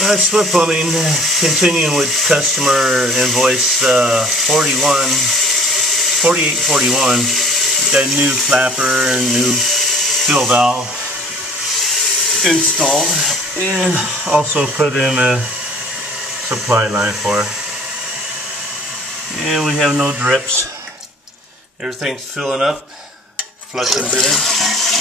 Slip Plumbing, continuing with customer invoice 4841. We've got a new flapper and new fill valve installed, and also put in a supply line for it. And we have no drips. Everything's filling up, flushing good.